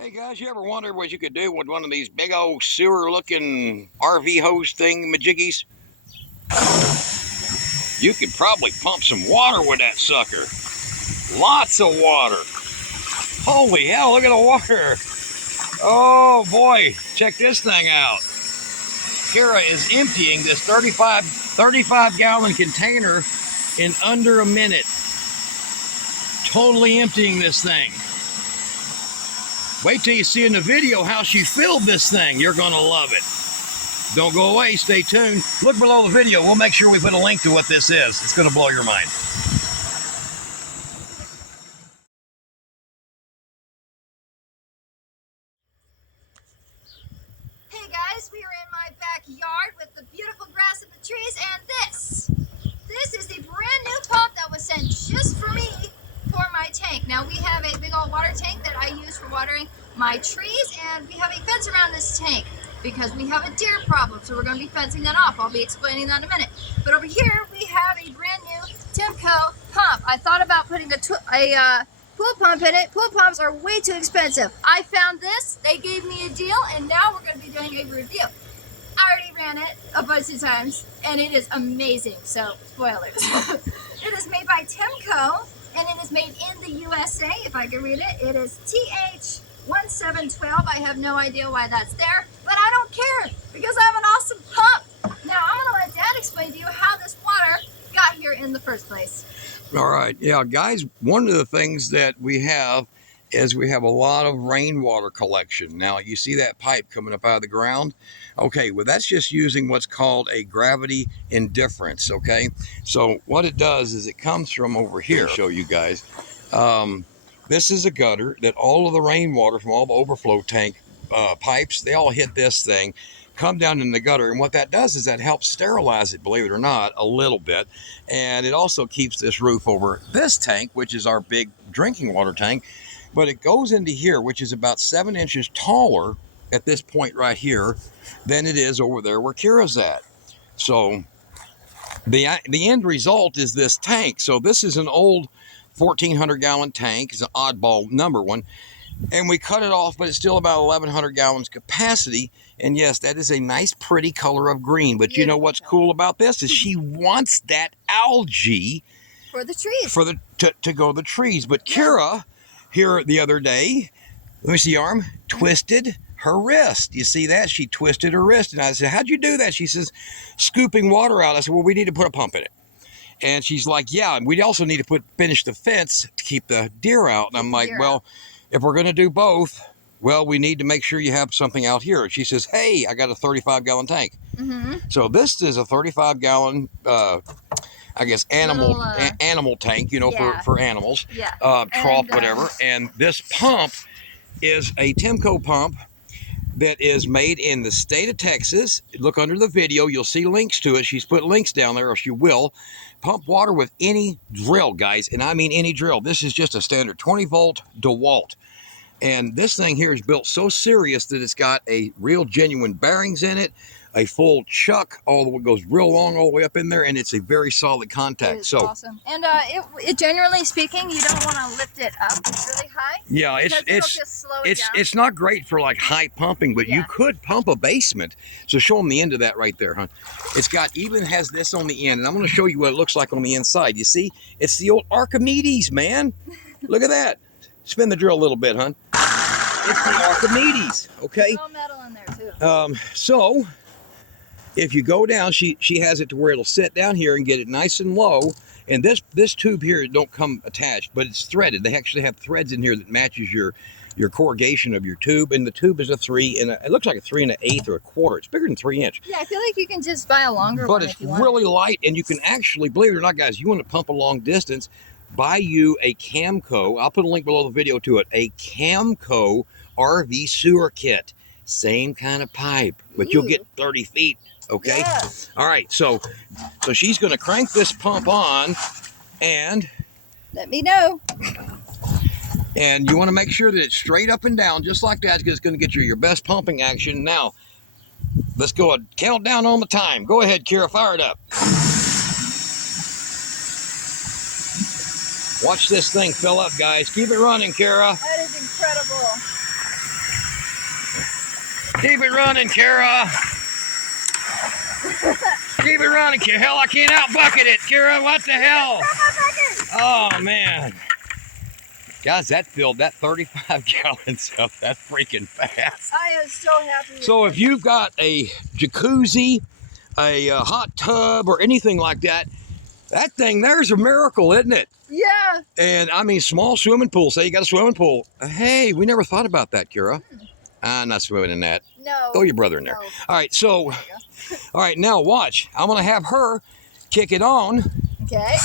Hey guys, you ever wonder what you could do with one of these big old sewer looking RV hose thing majiggies? You could probably pump some water with that sucker. Lots of water. Holy hell, look at the water. Oh boy, check this thing out. Kara is emptying this 35 gallon container in under a minute. Totally emptying this thing. Wait till you see in the video how she filled this thing. You're gonna love it. Don't go away, stay tuned. Look below the video, we'll make sure we put a link to what this is. It's gonna blow your mind. Hey guys, we are in my backyard with the beautiful grass and the trees, and this is the brand new pump that was sent just for me for my tank. Now we have a big old water tank that I use for watering my trees, and we have a fence around this tank because we have a deer problem, so we're going to be fencing that off. I'll be explaining that in a minute. But over here we have a brand new TEMCo pump. I thought about putting a pool pump in it. Pool pumps are way too expensive. I found this, they gave me a deal, and now we're going to be doing a review. I already ran it a bunch of times, and it is amazing. So, spoilers. It is made by TEMCo, and it is made in the USA, if I can read it. It is TH1712. I have no idea why that's there, but I don't care because I have an awesome pump. Now, I'm going to let Dad explain to you how this water got here in the first place. All right, yeah, guys, one of the things that we have is we have a lot of rainwater collection. Now, you see that pipe coming up out of the ground? Okay, well, that's just using what's called a gravity indifference, okay? So what it does is it comes from over here. I'll show you guys. This is a gutter that all of the rainwater from all the overflow tank pipes, they all hit this thing, come down in the gutter, and what that does is that helps sterilize it, believe it or not, a little bit. And it also keeps this roof over this tank, which is our big drinking water tank, but it goes into here, which is about 7 inches taller at this point right here than it is over there where Kira's at. So the end result is this tank. So this is an old 1,400 gallon tank. It's an oddball number one, and we cut it off, but it's still about 1,100 gallons capacity. And yes, that is a nice, pretty color of green. But you know what's cool about this is she wants that algae for the trees, for the to go to the trees. But Kira here the other day, let me see your arm, twisted her wrist. You see that? She twisted her wrist, and I said, "How'd you do that?" She says, "Scooping water out." I said, "Well, we need to put a pump in it." And she's like, "Yeah, and we also need to finish the fence to keep the deer out." And I'm like, "Well, if we're going to do both, well, we need to make sure you have something out here." And she says, "Hey, I got a 35 gallon tank." So this is a 35 gallon, I guess, animal tank, you know, for animals, trough, whatever. And this pump is a TEMCo pump that is made in the state of Texas. Look under the video, you'll see links to it. She's put links down there, or she will. Pump water with any drill, guys, and I mean any drill. This is just a standard 20 volt DeWalt. And this thing here is built so serious that it's got a real genuine bearings in it, a full chuck, all the way goes real long all the way up in there, and it's a very solid contact. So awesome. And it generally speaking, you don't want to lift it up really high. Yeah, it's not great for like high pumping, but you could pump a basement. So show them the end of that right there, huh? It's got has this on the end, and I'm going to show you what it looks like on the inside. You see, it's the old Archimedes, man. Look at that. Spin the drill a little bit, huh? It's the Archimedes, okay? There's no metal in there too. So if you go down, she has it to where it'll sit down here and get it nice and low. And this tube here don't come attached, but it's threaded. They actually have threads in here that matches your corrugation of your tube, and the tube is a 3 and it looks like a 3 1/8 or a quarter. It's bigger than 3 inch. Yeah, I feel like you can just buy a longer one. But it's really light, and you can actually, believe it or not, guys, you want to pump a long distance, buy you a TEMCo. I'll put a link below the video to it. A TEMCo RV sewer kit. Same kind of pipe, but you'll get 30 feet. Okay. Yeah. All right. So she's going to crank this pump on, and let me know. And you want to make sure that it's straight up and down, just like that, because it's going to get you your best pumping action. Now, let's go a countdown on the time. Go ahead, Kira, fire it up. Watch this thing fill up, guys. Keep it running, Kira. That is incredible. Keep it running, Kara. Keep it running, Kara. Hell, I can't out-bucket it, Kara. What the hell? Oh, man. Guys, that filled that 35 gallons up that freaking fast. I am so happy with So this. if you've got a jacuzzi, a hot tub, or anything like that, that thing there's a miracle, isn't it? Yeah. And I mean, small swimming pool. Say you got a swimming pool. Hey, we never thought about that, Kara. I'm not swimming in that. No. Throw your brother in there. No. All right, so, all right, now watch. I'm going to have her kick it on. Okay.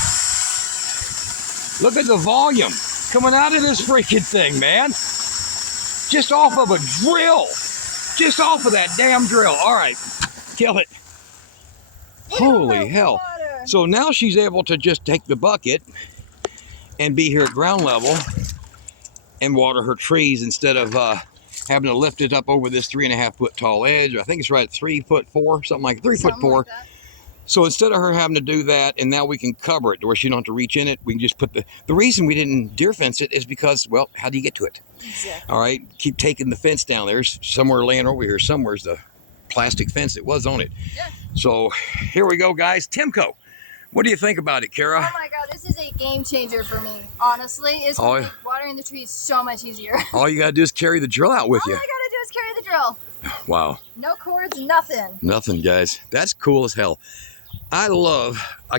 Look at the volume coming out of this freaking thing, man. Just off of a drill. Just off of that damn drill. All right, kill it. Holy hell. Water. So now she's able to just take the bucket and be here at ground level and water her trees instead of having to lift it up over this 3.5 foot tall edge. I think it's right at 3'4", something like 3'4". Like that. So instead of her having to do that, and now we can cover it to where she don't have to reach in it, we can just put the reason we didn't deer fence it is because, well, how do you get to it? Exactly. All right, keep taking the fence down. There's somewhere laying over here. Somewhere's the plastic fence that was on it. Yeah. So here we go, guys. TEMCo. What do you think about it, Kara? Oh my God, this is a game changer for me. Honestly, it's Oh, gonna make watering the trees so much easier. All you got to do is carry the drill out with All you. I gotta do is carry the drill. Wow. No cords, nothing. Nothing, guys. That's cool as hell. I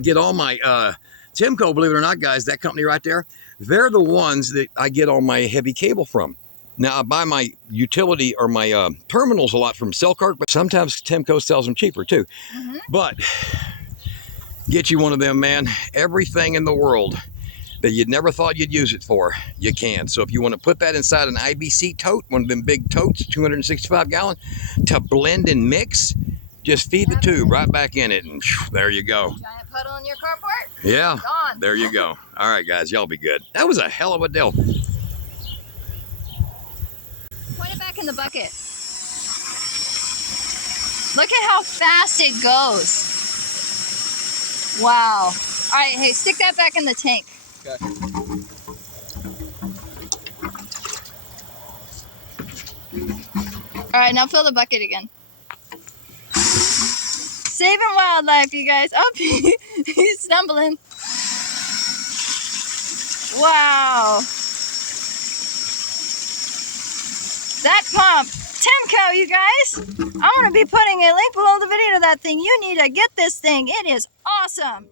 get all my, TEMCo, believe it or not, guys, that company right there, they're the ones that I get all my heavy cable from. Now, I buy my utility or my terminals a lot from Cellcart, but sometimes TEMCo sells them cheaper too. Mm-hmm. But get you one of them, man. Everything in the world that you'd never thought you'd use it for, you can. So if you want to put that inside an IBC tote, one of them big totes, 265 gallon, to blend and mix, just feed the tube right back in it, and there you go. Giant puddle in your carport? Yeah, Gone. there you go. All right, guys, y'all be good. That was a hell of a deal. Point it back in the bucket. Look at how fast it goes. Wow. All right, hey, stick that back in the tank. Okay. All right, now fill the bucket again. Saving wildlife, you guys. Oh, he's stumbling. Wow. That pump. TEMCo, you guys. I'm going to be putting a link below the video to that thing. You need to get this thing. It is awesome.